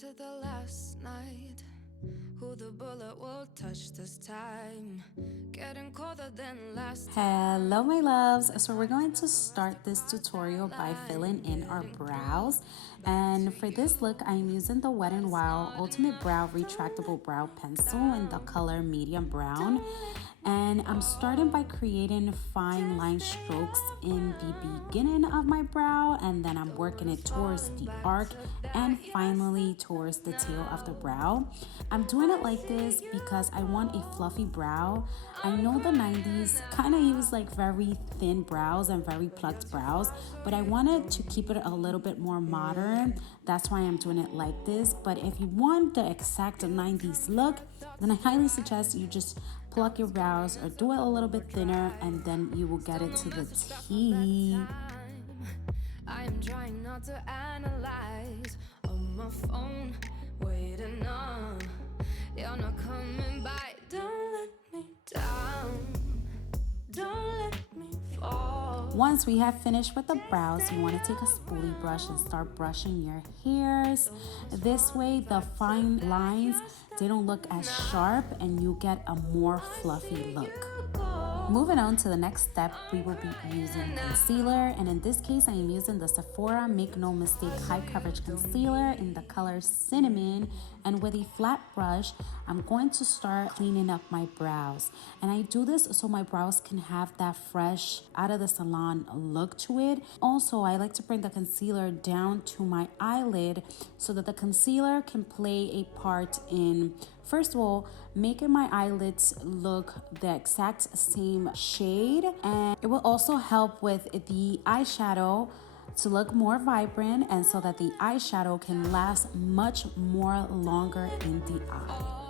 to the last night. Who the bullet will touch this time. Getting colder than last time. Hello my loves, so we're going to start this tutorial by filling in our brows, and for this look I'm using the Wet n Wild Ultimate Brow Retractable Brow Pencil in the color medium brown. And I'm starting by creating fine line strokes in the beginning of my brow, and then I'm working it towards the arc and finally towards the tail of the brow. I'm doing it like this because I want a fluffy brow. I know the 90s kind of use like very thin brows and very plucked brows, but I wanted to keep it a little bit more modern. That's why I'm doing it like this. But if you want the exact 90s look, then I highly suggest you just pluck your brows or do it a little bit thinner, and then you will get it to the T. I am trying not to analyze on my phone, waiting on. You're not coming by. Don't let me down. Don't let me fall. Once we have finished with the brows, you want to take a spoolie brush and start brushing your hairs. This way the fine lines, they don't look as sharp and you get a more fluffy look. Moving on to the next step, we will be using concealer, and in this case I am using the Sephora Make No Mistake High Coverage Concealer in the color Cinnamon, and with a flat brush I'm going to start cleaning up my brows. And I do this so my brows can have that fresh out of the salon look to it. Also, I like to bring the concealer down to my eyelid so that the concealer can play a part in, first of all, making my eyelids look the exact same shade, and it will also help with the eyeshadow to look more vibrant and so that the eyeshadow can last much more longer in the eye.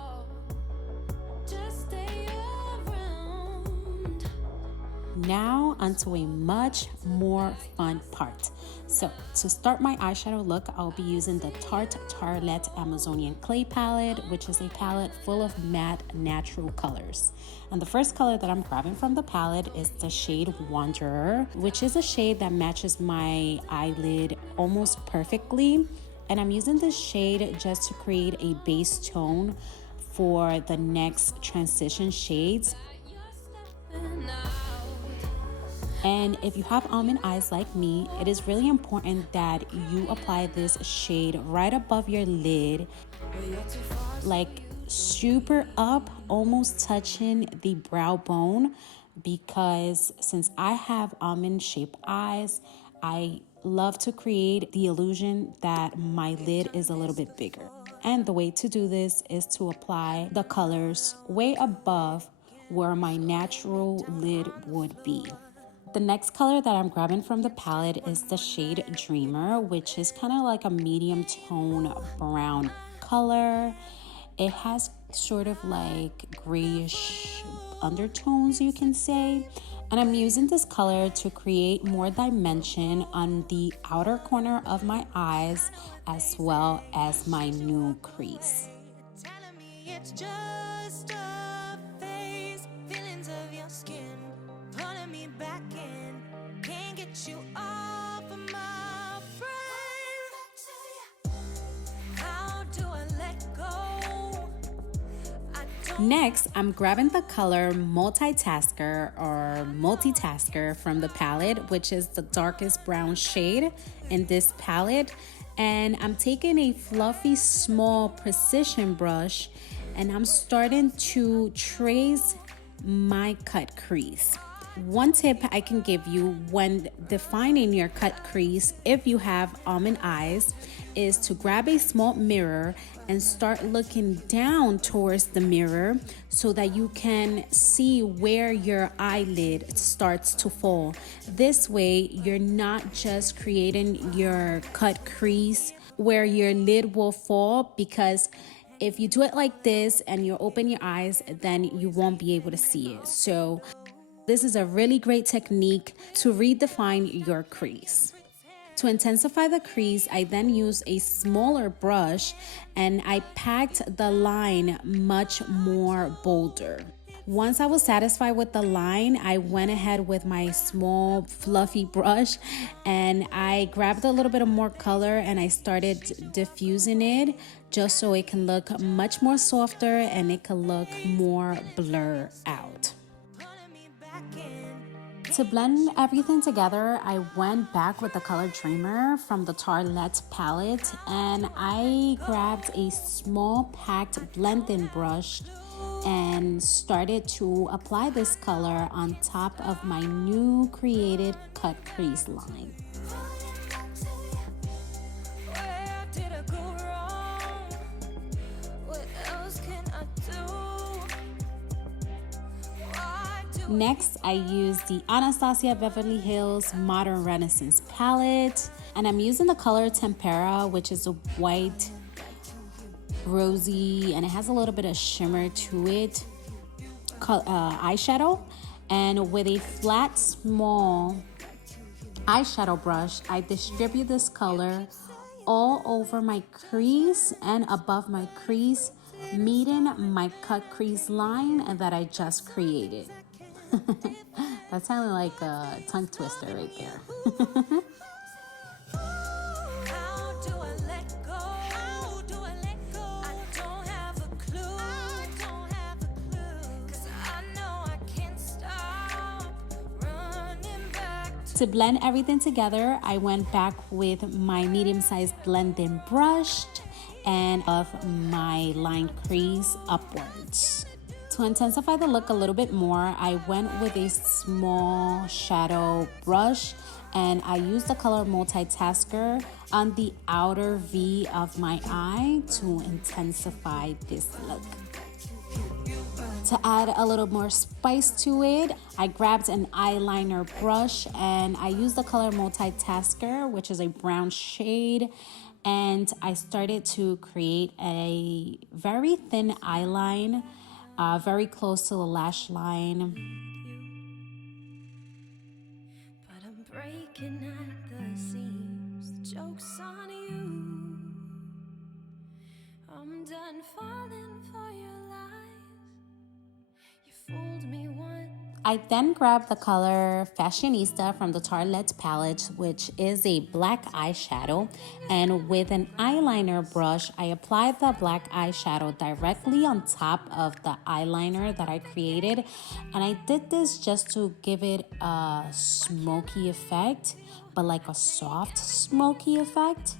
Now onto a much more fun part. So to start my eyeshadow look, I'll be using the Tartelette Amazonian Clay Palette, which is a palette full of matte natural colors. And the first color that I'm grabbing from the palette is the shade Wanderer, which is a shade that matches my eyelid almost perfectly. And I'm using this shade just to create a base tone for the next transition shades. And if you have almond eyes like me, it is really important that you apply this shade right above your lid, like super up, almost touching the brow bone, because since I have almond shaped eyes, I love to create the illusion that my lid is a little bit bigger. And the way to do this is to apply the colors way above where my natural lid would be. The next color that I'm grabbing from the palette is the shade Dreamer, which is kind of like a medium tone brown color. It has sort of like grayish undertones, you can say. And I'm using this color to create more dimension on the outer corner of my eyes as well as my new crease. Telling me it's just a phase, feelings of your skin pulling me back in, can't get you off of my brain. How do I let go? Next, I'm grabbing the color Multitasker from the palette, which is the darkest brown shade in this palette. And I'm taking a fluffy small precision brush and I'm starting to trace my cut crease. One tip I can give you when defining your cut crease, if you have almond eyes, is to grab a small mirror and start looking down towards the mirror so that you can see where your eyelid starts to fall. This way, you're not just creating your cut crease where your lid will fall, because if you do it like this and you open your eyes, then you won't be able to see it. So this is a really great technique to redefine your crease. To intensify the crease, I then used a smaller brush and I packed the line much more bolder. Once I was satisfied with the line, I went ahead with my small fluffy brush and I grabbed a little bit of more color and I started diffusing it just so it can look much more softer and it can look more blur out. To blend everything together, I went back with the color Dreamer from the Tartelette Palette and I grabbed a small packed blending brush and started to apply this color on top of my new created cut crease line. Next, I use the Anastasia Beverly Hills Modern Renaissance palette, and I'm using the color Tempera, which is a white, rosy, and it has a little bit of shimmer to it, eyeshadow. And with a flat, small eyeshadow brush, I distribute this color all over my crease and above my crease, meeting my cut crease line that I just created. That sounded like a tongue twister right there. To blend everything together, I went back with my medium-sized blending brush and of my line crease upwards. To intensify the look a little bit more, I went with a small shadow brush and I used the color Multitasker on the outer V of my eye to intensify this look. To add a little more spice to it, I grabbed an eyeliner brush and I used the color Multitasker, which is a brown shade, and I started to create a very thin eyeline, very close to the lash line. But I'm breaking at the seams, the joke's on you. I'm done falling for your lies. You fooled me once. I then grabbed the color Fashionista from the Tartelette Palette, which is a black eyeshadow, and with an eyeliner brush, I applied the black eyeshadow directly on top of the eyeliner that I created, and I did this just to give it a smoky effect, but like a soft smoky effect.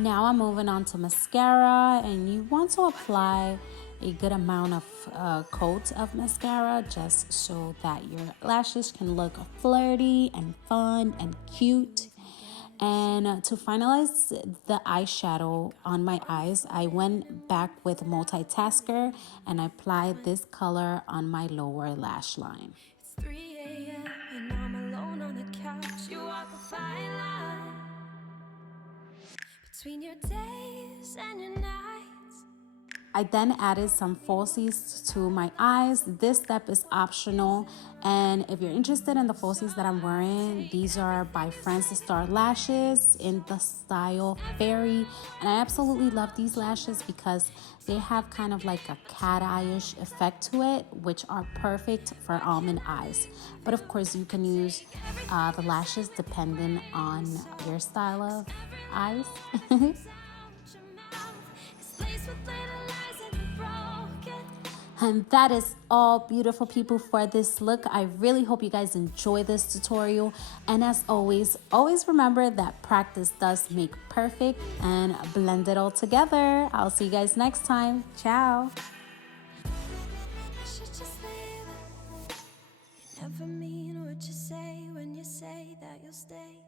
Now I'm moving on to mascara, and you want to apply a good amount of coat of mascara just so that your lashes can look flirty and fun and cute. And to finalize the eyeshadow on my eyes, I went back with Multitasker and I applied this color on my lower lash line. It's 3 a.m. and I'm alone on the couch. You walk a fine line between your days and your nights. I then added some falsies to my eyes. This step is optional, and if you're interested in the falsies that I'm wearing, these are by Francis Star Lashes in the style Fairy, and I absolutely love these lashes because they have kind of like a cat eye-ish effect to it, which are perfect for almond eyes. But of course, you can use the lashes depending on your style of eyes. And that is all, beautiful people, for this look. I really hope you guys enjoy this tutorial. And as always remember that practice does make perfect, and blend it all together. I'll see you guys next time. Ciao. Never mean what you say when you say that you'll stay.